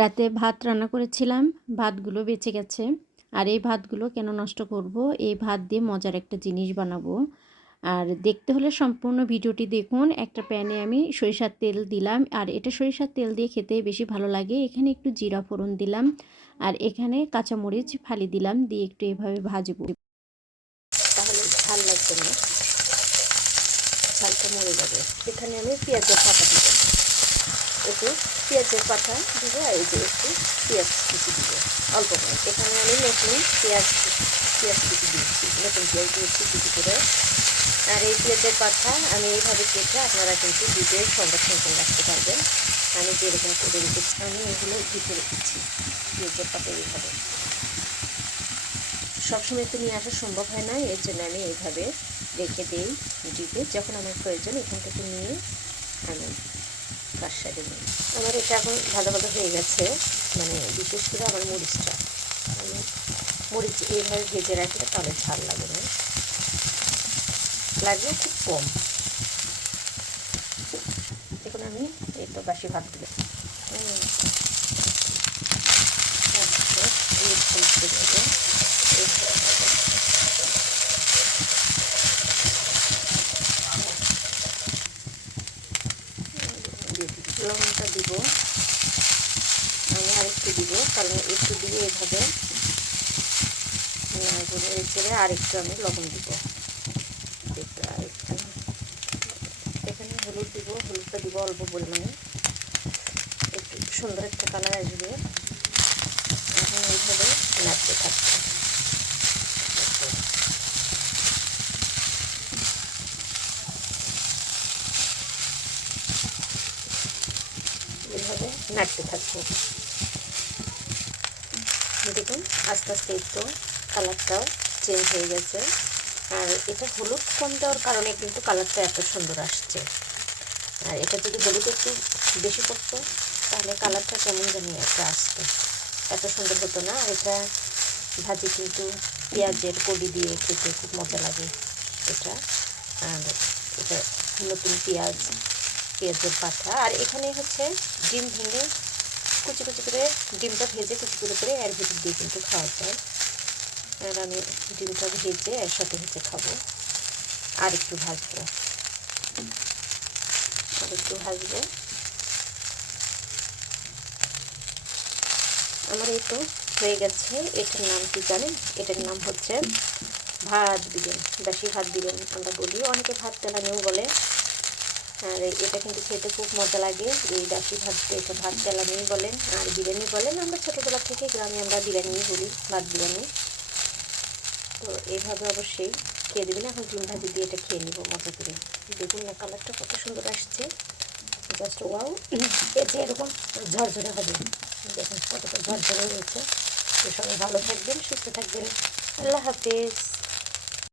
রাতে ভাত রান্না করেছিলাম, ভাতগুলো বেঁচে গেছে। আর এই ভাতগুলো কেন নষ্ট করব? এই ভাত দিয়ে মজার একটা জিনিস বানাবো। আর দেখতে হলে সম্পূর্ণ ভিডিওটি দেখুন। একটা প্যানে আমি সরিষার তেল দিলাম। আর এটা সরিষার তেল দিয়ে খেতে বেশি ভালো লাগে। এখানে একটু জিরা ফোড়ন দিলাম। আর এখানে কাঁচামরিচ ফালি দিলাম। দিয়ে একটু এভাবে ভাজবো। তাহলে ঝাল লাগবে না। মরে যাবে। এখানে আমি পেঁয়াজের পাতা দিব একটু পেঁয়াজের পাতা দিব আর এই যে একটু পেঁয়াজ কুচি দিব, অল্প করে। এখানে আমি নতুন পেঁয়াজ পেঁয়াজ কুচি দিয়েছি নতুন পেঁয়াজ দিয়েছি কুচি করে। আর এই পেঁয়াজের পাতা আমি এইভাবে কেটে আপনারা কিন্তু দিতে সংরক্ষণ রাখতে পারবেন। আমি যেরকম করে রেখেছি, আমি এগুলো দিতে রেখেছি, পেঁয়াজের পাতা এইভাবে। সবসময় তো নিয়ে আসা সম্ভব হয় না, এর জন্য আমি এইভাবে রেখে দিই ডিপে যখন আমার প্রয়োজন, এখান থেকে নিয়ে আমি তার সাথে আমার এটা এখন ভালো ভালো হয়ে গেছে মানে বিশেষ করে আমার মরিচটা। আমি মরিচ এইভাবে ভেজে রাখলে তাহলে ঝাল লাগে না। লাগবে খুব কম। এখন আমি এই তো বাসি ভাত লবণটা দিব। আমি আরেকটু দিব, কারণ একটু দিয়ে এভাবে ছেড়ে আরেকটু আমি লবণ দিব। এখানে হলুদ দিব, হলুদটা দিব অল্প পরিমাণে। একটু সুন্দর একটা কালার আসবে এখন এইভাবে নাড়তে থাকছে এইভাবে নাড়তে থাকব। দেখুন, আস্তে আস্তে একটু কালারটাও চেঞ্জ হয়ে গেছে। আর এটা হলুদ কম দেওয়ার কারণে কিন্তু কালারটা এত সুন্দর আসছে। আর এটা যদি হলুদ একটু বেশি করতো, তাহলে কালারটা কেমন জানি একটা আসতো। এত সুন্দর হতো না এটা ভাজি কিন্তু পেঁয়াজের কড়ি দিয়ে খেতে খুব মজা লাগে। এটা, আর এটা নতুন পেঁয়াজ পেঁয়াজের পাতা। আর এখানে হচ্ছে ডিম ভেঙে কুচি কুচি করে ডিমটা ভেজে কুচি করে করে এর ভিতর দিয়ে কিন্তু খাওয়া যায়। আর আমি ডিমটা ভেজে এর সাথে হচ্ছে খাব। আর একটু ভাজবো। আর একটু ভাজবো। আমার এই তো হয়ে গেছে। এটার নাম কি জানেন? এটার নাম হচ্ছে ভাত দিবেন বেশি ভাত দিবেন আমরা বলি। অনেকে ভাত তেলানিও বলে। আর এটা কিন্তু খেতে খুব মজা লাগে। এই দাসি ভাত ভাত তেলানি বলেন আর বিরিয়ানি বলেন। আমরা ছোটোবেলা থেকে গ্রামে আমরা বিরিয়ানি বলি, ভাত বিরিয়ানি। তো এইভাবে অবশ্যই খেয়ে দেবেন। এখন ডিম ভাজি দিয়ে এটা খেয়ে নিব মজা করে। দেখুন না, কালারটা কত সুন্দর আসছে। জাস্ট ওয়াও এতে এরকম ঝরঝরে হবে। দেখুন কতটা ঝরঝরে হয়েছে। সবাই ভালো থাকবেন, সুস্থ থাকবেন। আল্লাহ হাফিজ।